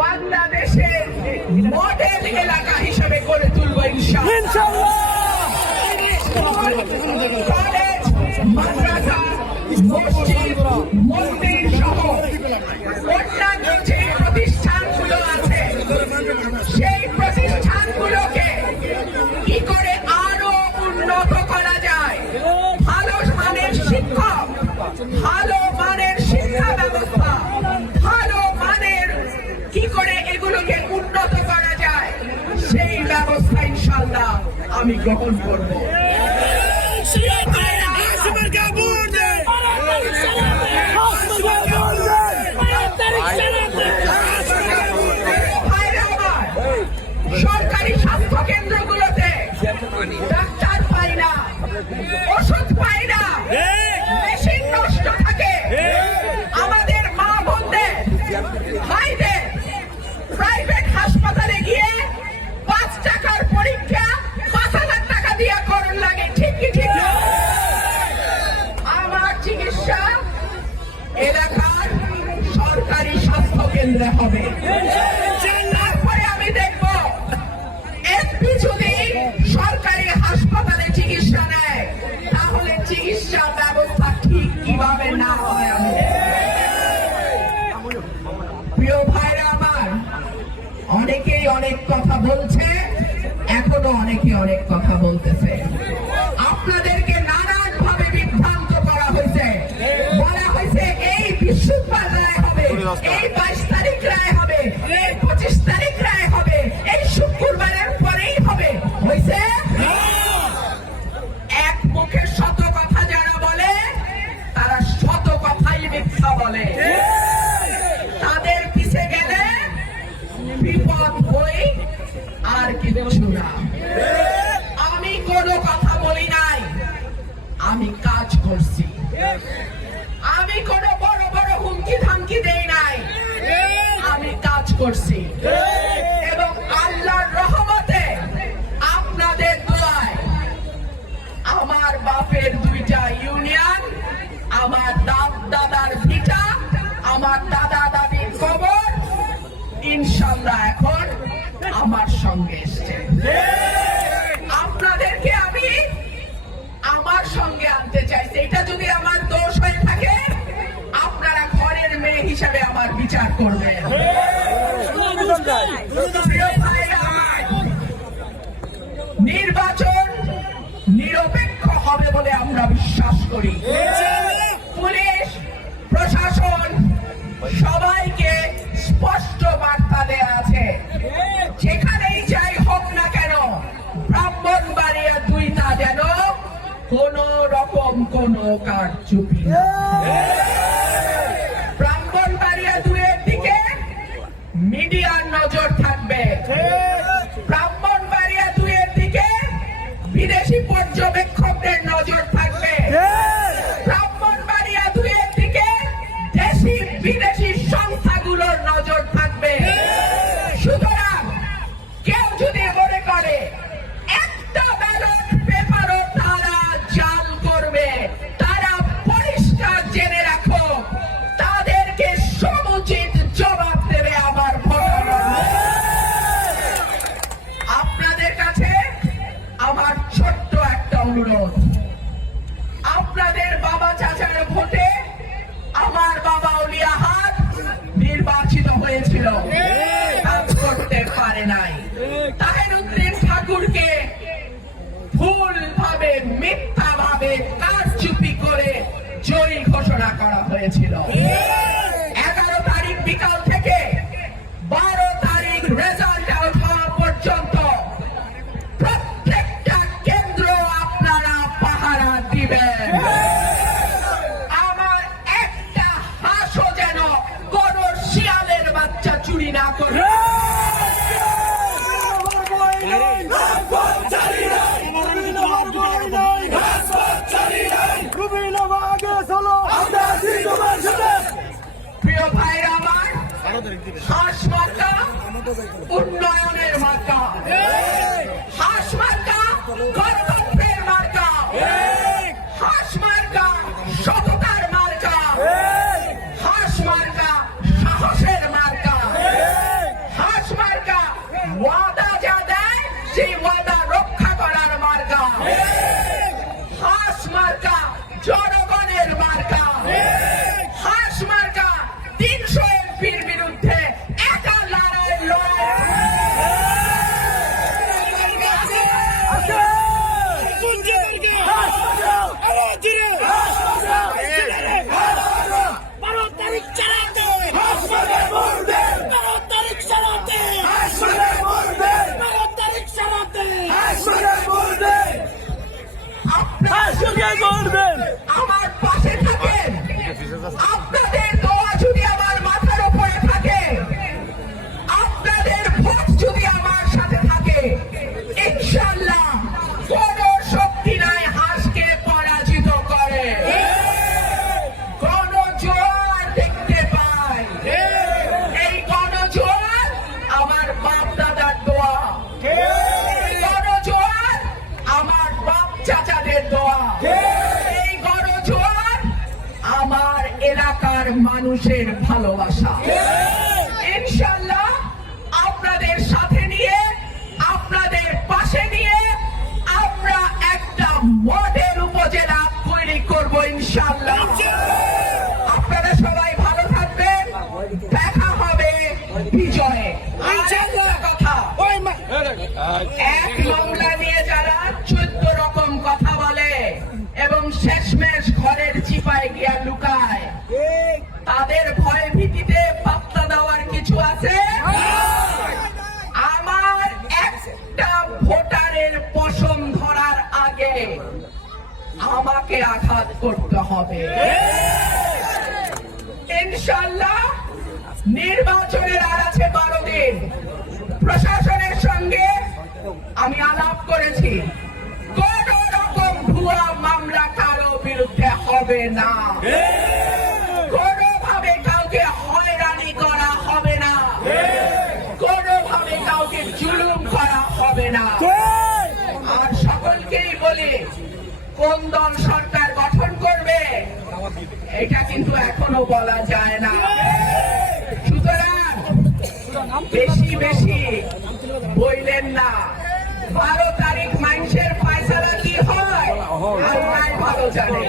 বাংলাদেশের মডেল এলাকা হিসেবে গড়ে তুলব ইনশাআল্লাহ। কলেজ, মাদ্রাসা, মসজিদ, মন্দির সহ অন্যান্য যে প্রতিষ্ঠানগুলো আছে সেই প্রতিষ্ঠানগুলোকে কি করে আরো উন্নত করা যায়, ভালো মানের শিক্ষক, ভালো মানের শিক্ষা ব্যবস্থা, ভালো মানের কি করে এগুলোকে উন্নত করা যায় সেই ব্যবস্থা ইনশাআল্লাহ আমি গ্রহণ করব। সরকারি স্বাস্থ্য কেন্দ্রগুলোতে ডাক্তার পাই না, ওষুধ পাই না, মেশিন নষ্ট থাকে। আমাদের মা বোনদের ভাইদের প্রাইভেট হাসপাতালে গিয়ে 5 টাকার পরীক্ষা 5,000 টাকা দিয়ে করণ লাগে, ঠিক কি ঠিক? আমার চিকিৎসা এলাকার সরকারি স্বাস্থ্য কেন্দ্রে হবে। তারপরে আমি দেখব এসপি যদি সরকারি হাসপাতালে চিকিৎসা নেয় তাহলে চিকিৎসা ব্যবস্থা ঠিক কিভাবে না হয়। আমি প্রিয় ভাইরা আমার, অনেকেই অনেক কথা বলছে, এখনো অনেকে অনেক কথা বলতেছে। আপনাদেরকে নানান ভাবে বিভ্রান্ত করা হয়েছে, বলা হয়েছে এই বৃহস্পতিবার রায় হবে, এই 22 তারিখ রায় হবে, এই 25 তারিখ রায় হবে, এই শুক্রবারের পরেই হবে। হয়েছে এক মুখে শত কথা যারা বলে তারা শত কথাই মিথ্যা বলে। তাদের পিছে গেলে বিপদ হই আর কিছু না। আমি কোনো কথা বলি নাই, আমি কাজ করছি। আমি কোনো বড় বড় হুমকি ধামকি দেই নাই, আমি কাজ করছি। এবং আল্লাহর রহমতে আপনাদের দোয়ায় আমার বাপের 2টা ইউনিয়ন, আমার দাদার ভিটা, আমার দাদা দাদির কবর ইনশাআল্লাহ এখন আমার সঙ্গে এসছে। আপনাদেরকে আমি আমার সঙ্গে আনতে চাইছি। এটা যদি আমার দোষ হয়ে থাকে আপনারা ঘরের মেয়ে হিসাবে আমার বিচার করবেন। প্রিয় ভাইরা আমার, নির্বাচন নিরপেক্ষ হবে বলে আমরা বিশ্বাস করি। পুলিশ প্রশাসন সবাইকে স্পষ্ট বার্তা দেয়া আছে, যেখানেই যাই হোক না কেন ব্রাহ্মণবাড়িয়া 2টা যেন কোন রকম কোন কারচুপি। ব্রাহ্মণবাড়িয়া 2-এর দিকে মিডিয়ার নজর থাকবে, ব্রাহ্মণবাড়িয়া 2-এর দিকে বিদেশি পর্যবেক্ষকদের নজর থাকবে, ব্রাহ্মণবাড়িয়া 2-এর দিকে দেশি বিদেশি সংস্থাগুলোর নজর থাকবে। সুতরাং কেউ যদি মনে করে একটা ব্যালট পেপারও তারা জাল করবে, তারা পরিষ্কার জেনে রাখো তাদেরকে সমুচিত জবাব দেবে আমার ভোটাররা। আপনাদের কাছে আমার ছোট্ট একটা অনুরোধ, আপনাদের বাবা চাচার ভোটে আমার বাবা উলিয়াহাত নির্বাচিত হয়েছিল, কাজ করতে পারে নাই। তাহেরউদ্দিন ঠাকুরকে ভুল ভাবে মিথ্যা ভাবে কারচুপি করে জয়ী ঘোষণা করা হয়েছিল। 11 তারিখ বিকাল থেকে 12 তারিখ রেজাল্ট আউট হওয়া পর্যন্ত প্রত্যেকটা কেন্দ্র আপনারা পাহারা দিবেন। আমার একটা হাঁসও যেন কোন শিয়ালের বাচ্চা চুরি না করে। প্রিয় ভাইরা আমার, হাঁস মার্কা উন্নয়নের মার্কা, হাঁস মার্কা গণতন্ত্রের মার্কা, হাঁস মার্কা সততার মার্কা, হাঁস মার্কা সাহসের মার্কা। মানুষের ভালোবাসা। ইনশাআল্লাহ আপনাদের সাথে নিয়ে, আপনাদের পাশে নিয়ে আমরা একটা মডেল উপজেলা তৈরি করব ইনশাআল্লাহ। আপনারা সবাই ভালো থাকবেন, দেখা হবে বিজয়ে। কথা এক মামলা নিয়ে যারা 14 রকম কথা বলে এবং শেষমেশ ঘরের চিপায় গিয়া লুকায়, তাদের ভয় ভীতিতে পাত্তা দেওয়ার কিছু আছে? আমার একটা ভোটারের পশম ধরার আগে আমাকে আঘাত করতে হবে। ইনশাআল্লাহ নির্বাচনের আর আছে 12 দিন। প্রশাসনের সঙ্গে আমি আলাপ করেছি, কোন রকম ভুয়া মামলা কারো বিরুদ্ধে হবে না, কোনোভাবে কাউকে হয়রানি করা হবে না, কোনোভাবে কাউকে জুলুম করা হবে না। আর সকলকেই বলি, কোন দল সরকার গঠন করবে এটা কিন্তু এখনো বলা যায় না। সুতরাং বেশি বেশি বললেন না। 12 তারিখ মানুষের ফয়সালা কি হয় আল্লাহই ভালো জানে।